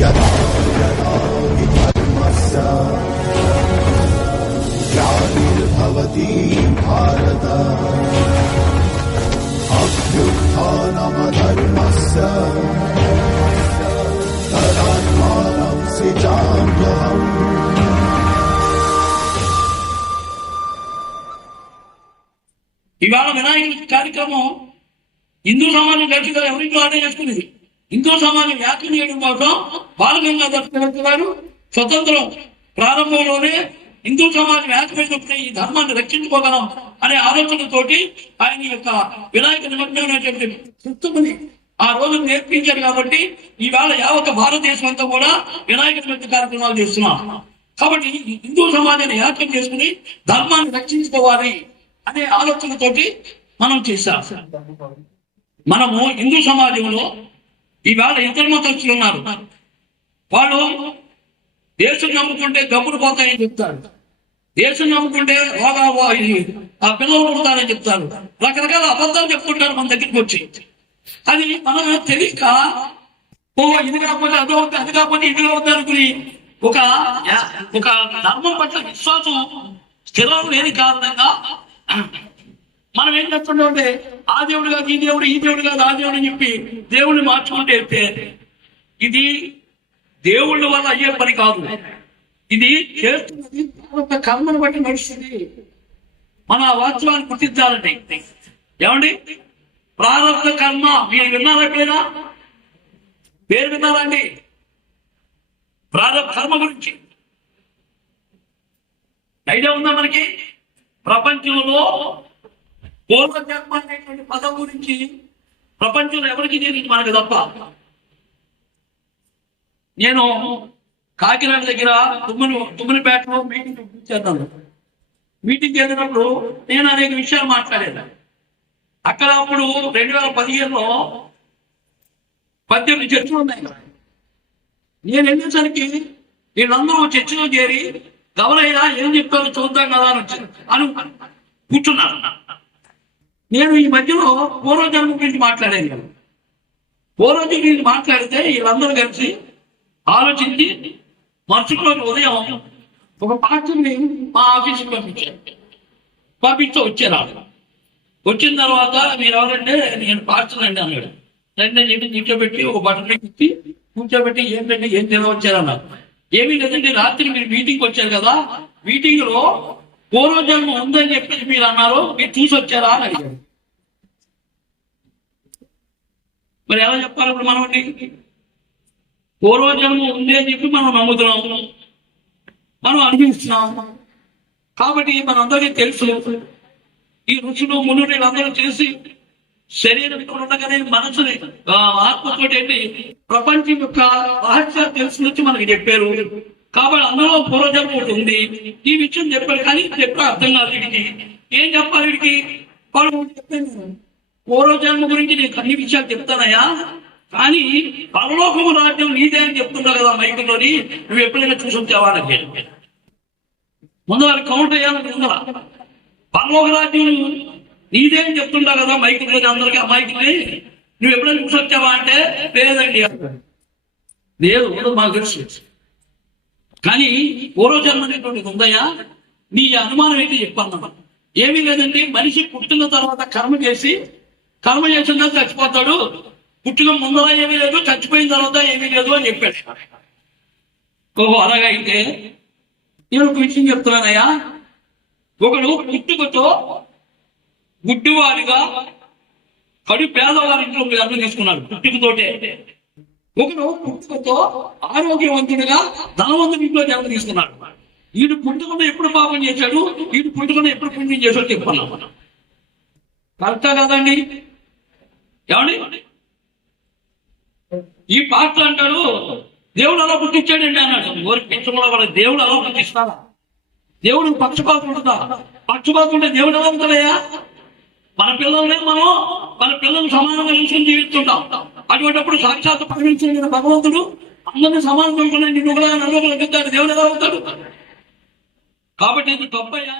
यदा यदा हि धर्मस्य ग्लानिर्भवति भारत अभ्युत्थानमधर्मस्य तदात्मानं सिजाम्यहम् ఇవాళ వినాయకుడి కార్యక్రమం హిందూ సమాజం కలిసిగా ఎవరింట్లో ఆడే చేసుకునేది హిందూ సమాజం వ్యాఖ్య చేయడం కోసం బాలగంగాధర్ తిలక్ గారు స్వతంత్రం ప్రారంభంలోనే హిందూ సమాజం ఏకమైనప్పుడు ఈ ధర్మాన్ని రక్షించుకోగలం అనే ఆలోచనతోటి ఆయన యొక్క వినాయక నిమగ్నమైనటువంటి కృత్యమని ఆ రోజు నేర్పించారు కాబట్టి ఈవేళ యావక భారతదేశం అంతా కూడా వినాయక నిమగ్న కార్యక్రమాలు చేస్తున్నాం. కాబట్టి హిందూ సమాజాన్ని ఏకం చేసుకుని ధర్మాన్ని రక్షించుకోవాలి అనే ఆలోచనతోటి మనం చేశాం. మనము హిందూ సమాజంలో ఈవేళ ఇతర మతస్థులు ఉన్నారు వాళ్ళు దేశం నమ్ముకుంటే డబ్బులు పోతాయని చెప్తారు. దేశం నమ్ముకుంటే రోగా ఆ పిల్లలు పుడతారని చెప్తారు. రకరకాల అబద్ధాలు చెప్పుకుంటారు మన దగ్గరికి వచ్చి. అది మనం తెలియక ఓ ఇది కాకపోతే అది అవుతుంది అది కాకపోతే ఇది అవుతుంది అనుకుని ఒక ఒక ధర్మం పట్ల విశ్వాసం స్థిరం లేని కారణంగా మనం ఏం చేస్తుండే ఆ దేవుడు కాదు ఈ దేవుడు ఈ దేవుడు కాదు ఆ దేవుడు అని చెప్పి దేవుడిని మార్చుకుంటే వెళ్తే ఇది దేవుళ్ళ వల్ల అయ్యే పని కాదు. ఇది చేస్తున్నది ఒక కర్మను బట్టి నడుస్తుంది. మన వాస్తవాన్ని గుర్తించాలండి. ఏమండి? ప్రారంభ కర్మ. మీరు విన్నారా ఎప్పుడైనా? పేరు విన్నారా అండి? ప్రారంభ కర్మ గురించి. ఐడియా ఉందా మనకి? ప్రపంచంలో పూర్వజన్మ అనేటువంటి పదం గురించి ప్రపంచంలో ఎవరికి తెలియదు మనకు తప్ప. నేను కాకినాడ దగ్గర తుమ్మని తుమ్మనిపేటలో మీటింగ్ చేద్దాను మీటింగ్ చేసినప్పుడు నేను అనేక విషయాలు మాట్లాడాను. అక్కడ అప్పుడు రెండు వేల పదిహేనులో పద్దెనిమిది చర్చలు ఉన్నాయి. నేను వెళ్ళేసరికి వీళ్ళందరూ చర్చలో చేరి గవరయ్య ఏం చెప్పారో చూద్దాం కదా అని వచ్చి అని కూర్చున్నారు. నేను ఈ మధ్యలో పూర్వజన్మ గురించి మాట్లాడాను పూర్వజన్మ గురించి మాట్లాడితే వీళ్ళందరూ కలిసి ఆలోచించి మరుసటి రోజు ఉదయం ఒక పాత్రని మా ఆఫీస్కి పంపించారు. పంపిస్తే వచ్చారు వచ్చిన తర్వాత మీరు ఎవరంటే నేను పార్సల్ అండి అన్నాడు. రెండు చెప్పి కూర్చోబెట్టి ఒక బట్టలు ఇచ్చి కూర్చోబెట్టి ఏంటంటే ఏం తినవచ్చారన్నారు ఏమీ లేదంటే రాత్రి మీరు మీటింగ్ వచ్చారు కదా. మీటింగ్లో పూర్వజన్మ ఉందని చెప్పేసి మీరు అన్నారు మీరు చూసి వచ్చారా అని అడిగారు. మరి ఎలా చెప్పాలి ఇప్పుడు మనం పూర్వజన్మ ఉంది అని చెప్పి మనం నమ్ముతున్నాం. మనం అనుభవిస్తున్నాం. కాబట్టి మనందరికీ తెలుసు ఈ ఋషులు మునులు వీళ్ళందరూ చేసి శరీరం ఇక్కడ ఉండగానే మనసుని ఆ, ఆత్మతోటి ఏంటి? ప్రపంచం యొక్క రహస్యాలు తెలుసుకొచ్చి మనకి చెప్పారు. కాబట్టి అందులో పూర్వజన్మ ఒకటి ఉంది. ఈ విషయం చెప్పారు కానీ చెప్పే అర్థం కాదు వీడికి. ఏం చెప్పాలి వీడికి? వాళ్ళు చెప్పాను. పూర్వజన్మ గురించి నీకు అన్ని విషయాలు చెప్తానయ్యా. కానీ పరలోకము రాజ్యం నీదే అని చెప్తున్నా కదా మైకులోని నువ్వు ఎప్పుడైనా చూసి వచ్చావా అని ముందు వారికి కౌంట్ అయ్యాలని ఉందా పరలోక రాజ్యం నీదే అని చెప్తుంటా కదా మైకులోని అందరికీ ఆ మైకుని నువ్వు ఎప్పుడైనా చూసి వచ్చావా అంటే? లేదండి. లేదు లేదు మాకు తెలుసు. కానీ పూర్వజన్మ అనేటువంటిది ఉందయ్యా నీ అనుమానం ఏంటి చెప్పాను ఏమీ లేదండి మనిషి పుట్టిన తర్వాత కర్మ చేసి కర్మ చేసిన తర్వాత చచ్చిపోతాడు. పుట్టిన ముందర ఏమీ లేదు చచ్చిపోయిన తర్వాత ఏమీ లేదు అని చెప్పాడు. ఓహో అలాగైతే నేను ఒక విషయం చెప్తున్నానయ్యా. ఒకడు పుట్టుకతో గుడ్డివాడిగా కడు పేదవారి ఇంట్లో అర్థం తీసుకున్నాడు పుట్టుకతోటే. ఒకడు పుట్టుకతో ఆరోగ్యవంతుడిగా ధనవంతుడి ఇంట్లో జన్మ తీసుకున్నాడు. వీడు పుట్టుకుండా ఎప్పుడు పాపం చేశాడు? వీడు పుట్టుకుండా ఎప్పుడు పుణ్యం చేశాడు చెప్పుకున్నాం మనం. కరెక్టా కదండి ఏమండి? ఈ పాత్ర అంటాడు దేవుడు అలా పుట్టించాడండి అన్నాడు. ఓరి పెంచడంలో వాళ్ళ దేవుడు అలా పుట్టిస్తాడా? దేవుడు పక్షపాతం ఉంటుందా పక్షపాతం ఉంటే దేవుడు ఎలా ఉంటాడయ్యా మన పిల్లల్ని మనం మన పిల్లలు సమానంగా చూసుకుని జీవిస్తుంటాం. అటువంటిప్పుడు సాక్షాత్ పరమించిన భగవంతుడు అందరినీ సమానం నిన్ను కూడా నన్ను కూడా దేవుడు ఎలా అవుతాడు కాబట్టి ఇది తప్పయ్యా